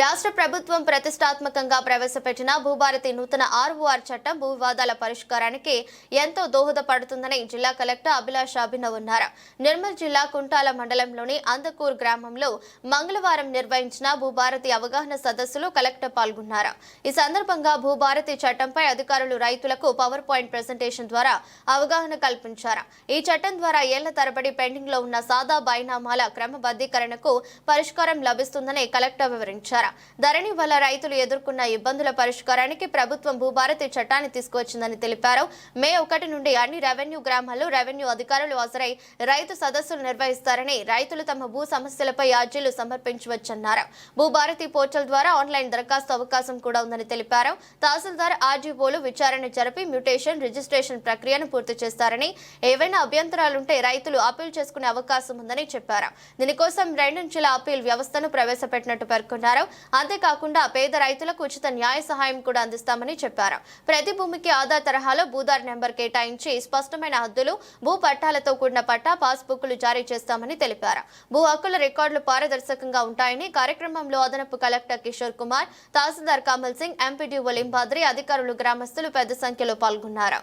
రాష్ట్ర ప్రభుత్వం ప్రతిష్టాత్మకంగా ప్రవేశపెట్టిన భూభారతి నూతన ఆర్ఓఆర్ చట్టం భూ వివాదాల పరిష్కారానికి ఎంతో దోహదపడుతుందని జిల్లా కలెక్టర్ అభిలాష్ అభినవ్ అన్నారు నిర్మల్ జిల్లా కుంటాల మండలంలోని అందకూర్ గ్రామంలో మంగళవారం నిర్వహించిన భూభారతి అవగాహన సదస్సులో కలెక్టర్ పాల్గొన్నారు. ఈ సందర్భంగా భూభారతి చట్టంపై అధికారులు రైతులకు పవర్ పాయింట్ ప్రజెంటేషన్ ద్వారా అవగాహన కల్పించారు. ఈ చట్టం ద్వారా ఏళ్ళ తరబడి పెండింగ్లో ఉన్న సాదా బైనామాల క్రమబద్ధీకరణకు పరిష్కారం లభిస్తుందని కలెక్టర్ వివరించారు. ధరణి వల్ల రైతులు ఎదుర్కొన్న ఇబ్బందుల పరిష్కారానికి ప్రభుత్వం భూభారతి చట్టాన్ని తీసుకువచ్చిందని తెలిపారు. మే ఒకటి నుండి అన్ని రెవెన్యూ గ్రామాల్లో రెవెన్యూ అధికారులు హాజరై రైతు సదస్సులు నిర్వహిస్తారని రైతులు తమ భూ సమస్యలపై అర్జీలు సమర్పించవచ్చన్నారు. భూభారతి పోర్టల్ ద్వారా ఆన్లైన్ దరఖాస్తు అవకాశం కూడా ఉందని తెలిపారు. తహసీల్దార్ ఆర్జీఓలు విచారణ జరిపి మ్యూటేషన్ రిజిస్ట్రేషన్ ప్రక్రియను పూర్తి చేస్తారని ఏవైనా అభ్యంతరాలుంటే రైతులు అప్పీల్ చేసుకునే అవకాశం ఉందని చెప్పారు. దీనికోసం రెండు రెండంచెల అప్పీల్ వ్యవస్థను ప్రవేశపెట్టినట్టు పేర్కొన్నారు. అంతేకాకుండా పేద రైతులకు ఉచిత న్యాయ సహాయం కూడా అందిస్తామని చెప్పారు. ప్రతి భూమికి ఆధార్ తరహాలో భూదార్ నెంబర్ కేటాయించి స్పష్టమైన హద్దులు భూ పట్టాలతో కూడిన పట్టా పాస్బుక్లు జారీ చేస్తామని తెలిపారు. భూ హక్కుల రికార్డులు పారదర్శకంగా ఉంటాయని కార్యక్రమంలో అదనపు కలెక్టర్ కిషోర్ కుమార్ తహసీల్దార్ కమల్ సింగ్ ఎంపీడీఓ లింబాద్రి అధికారులు గ్రామస్తులు పెద్ద సంఖ్యలో పాల్గొన్నారు.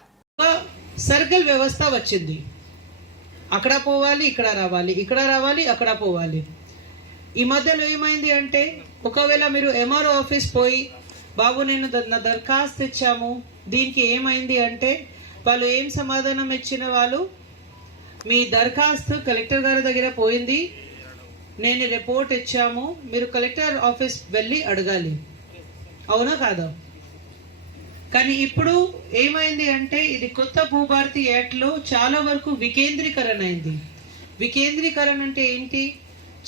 సర్కిల్ వ్యవస్థ వచ్చింది. అక్కడ పోవాలి ఇక్కడ రావాలి ఇక్కడ రావాలి అక్కడ పోవాలి. ఈ మధ్యలో ఏమైంది అంటే ఒకవేళ మీరు ఎంఆర్ఓ ఆఫీస్ పోయి బాబు నేను నా దరఖాస్తు ఇచ్చాము దీనికి ఏమైంది అంటే వాళ్ళు ఏం సమాధానం ఇచ్చిన వాళ్ళు మీ దరఖాస్తు కలెక్టర్ గారి దగ్గర పోయింది. నేను రిపోర్ట్ ఇచ్చాము. మీరు కలెక్టర్ ఆఫీస్ వెళ్ళి అడగాలి. అవునా కాదా? కానీ ఇప్పుడు ఏమైంది అంటే ఇది కొత్త భూభారతి యాక్ట్లో చాలా వరకు వికేంద్రీకరణ అయింది. వికేంద్రీకరణ అంటే ఏంటి?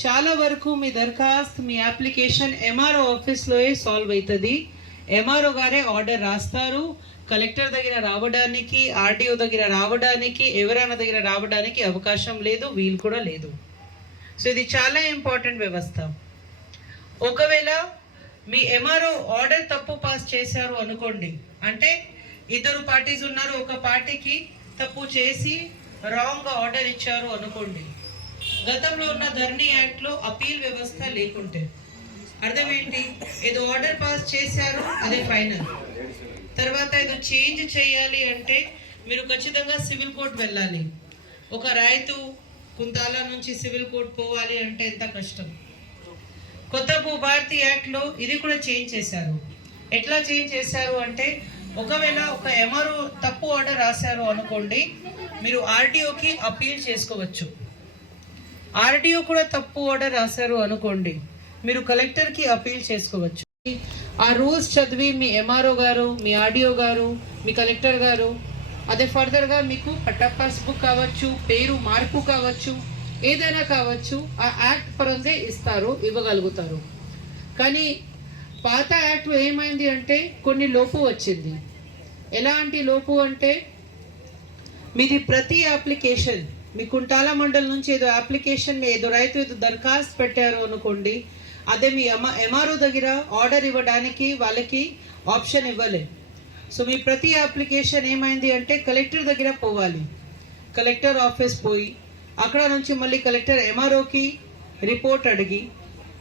చాలా వరకు మీ దరఖాస్తు మీ అప్లికేషన్ ఎంఆర్ఓ ఆఫీస్లోయే సాల్వ్ అవుతుంది ఎంఆర్ఓ గారే ఆర్డర్ రాస్తారు. కలెక్టర్ దగ్గర రావడానికి ఆర్డీఓ దగ్గర రావడానికి ఎవరైనా దగ్గర రావడానికి అవకాశం లేదు వీలు కూడా లేదు. సో ఇది చాలా ఇంపార్టెంట్ వ్యవస్థ. ఒకవేళ మీ ఎంఆర్ఓ ఆర్డర్ తప్పు పాస్ చేశారు అనుకోండి అంటే ఇద్దరు పార్టీస్ ఉన్నారు ఒక పార్టీకి తప్పు చేసి రాంగ్ ఆర్డర్ ఇచ్చారు అనుకోండి గతంలో ఉన్న ధరణి యాక్ట్లో అపీల్ వ్యవస్థ లేకుంటే. అర్థం ఏంటి ఏదో ఆర్డర్ పాస్ చేశారు అదే ఫైనల్. తర్వాత ఏదో చేంజ్ చేయాలి అంటే మీరు ఖచ్చితంగా సివిల్ కోర్ట్ వెళ్ళాలి. ఒక రైతు కుంతాల నుంచి సివిల్ కోర్ట్ పోవాలి అంటే ఎంత కష్టం? కొత్త భూభారతి యాక్ట్లో ఇది కూడా చేంజ్ చేశారు. ఎట్లా చేంజ్ చేశారు అంటే ఒకవేళ ఒక ఎమరు తప్పు ఆర్డర్ రాశారు అనుకోండి మీరు ఆర్టీఓకి అపీల్ చేసుకోవచ్చు. ఆర్డిఓ కూడా తప్పు ఆర్డర్ రాశారు అనుకోండి మీరు కలెక్టర్కి అపీల్ చేసుకోవచ్చు. ఆ రూల్స్ చదివి మీ ఎంఆర్ఓ గారు మీ ఆర్డీఓ గారు మీ కలెక్టర్ గారు అదే ఫర్దర్గా మీకు పట్టా పాస్బుక్ కావచ్చు పేరు మార్పు కావచ్చు ఏదైనా కావచ్చు ఆ యాక్ట్ పరంగా ఇస్తారు ఇవ్వగలుగుతారు. కానీ పాత యాక్ట్ ఏమైంది అంటే కొన్ని లోపు వచ్చింది. ఎలాంటి లోపు అంటే మీది ప్రతి అప్లికేషన్ మీ కుంటాల మండల్ నుంచి ఏదో అప్లికేషన్ ఏదో రైతు ఏదో దరఖాస్తు పెట్టారు అనుకోండి అదే మీ ఎమ ఎంఆర్ఓ దగ్గర ఆర్డర్ ఇవ్వడానికి వాళ్ళకి ఆప్షన్ ఇవ్వలేదు సో మీ ప్రతి అప్లికేషన్ ఏమైంది అంటే కలెక్టర్ దగ్గర పోవాలి. కలెక్టర్ ఆఫీస్ పోయి అక్కడ నుంచి మళ్ళీ కలెక్టర్ ఎంఆర్ఓకి రిపోర్ట్ అడిగి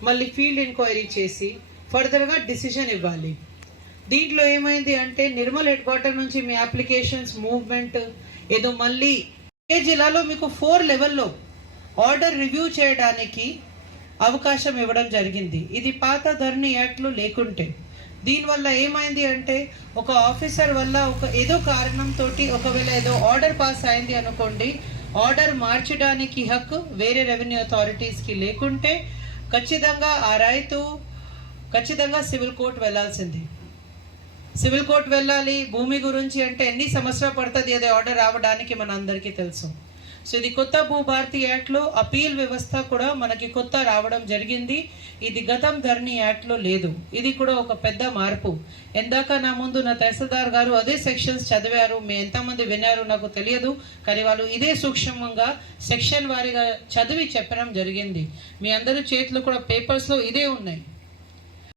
మళ్ళీ ఫీల్డ్ ఎంక్వైరీ చేసి ఫర్దర్గా డిసిషన్ ఇవ్వాలి. దీంట్లో ఏమైంది అంటే నిర్మల్ హెడ్ క్వార్టర్ నుంచి మీ అప్లికేషన్స్ మూవ్మెంట్ ఏదో మళ్ళీ ఏ జిల్లాలో మీకు ఫోర్ లెవెల్లో ఆర్డర్ రివ్యూ చేయడానికి అవకాశం ఇవ్వడం జరిగింది? ఇది పాత ధరణి యాక్ట్లో లేకుంటే. దీనివల్ల ఏమైంది అంటే ఒక ఆఫీసర్ వల్ల ఒక ఏదో కారణంతో ఒకవేళ ఏదో ఆర్డర్ పాస్ అయింది అనుకోండి ఆర్డర్ మార్చడానికి హక్కు వేరే రెవెన్యూ అథారిటీస్కి లేకుంటే ఖచ్చితంగా ఆ రైతు ఖచ్చితంగా సివిల్ కోర్ట్ వెళ్ళాల్సింది సివిల్ కోర్ట్ వెళ్ళాలి భూమి గురించి అంటే ఎన్ని సంవత్సరాలు పడుతుంది అది ఆర్డర్ రావడానికి మన అందరికీ తెలుసు. సో ఇది కొత్త భూభారతి యాక్ట్లో అపీల్ వ్యవస్థ కూడా మనకి కొత్త రావడం జరిగింది. ఇది గతం ధరణి యాక్ట్లో లేదు. ఇది కూడా ఒక పెద్ద మార్పు. ఎందాక నా ముందు నా తహసీల్దార్ గారు అదే సెక్షన్స్ చదివారు. మీ ఎంతమంది విన్నారు నాకు తెలియదు. కానీ వాళ్ళు ఇదే సూక్ష్మంగా సెక్షన్ వారీగా చదివి చెప్పడం జరిగింది. మీ అందరి చేతులు కూడా పేపర్స్లో ఇదే ఉన్నాయి.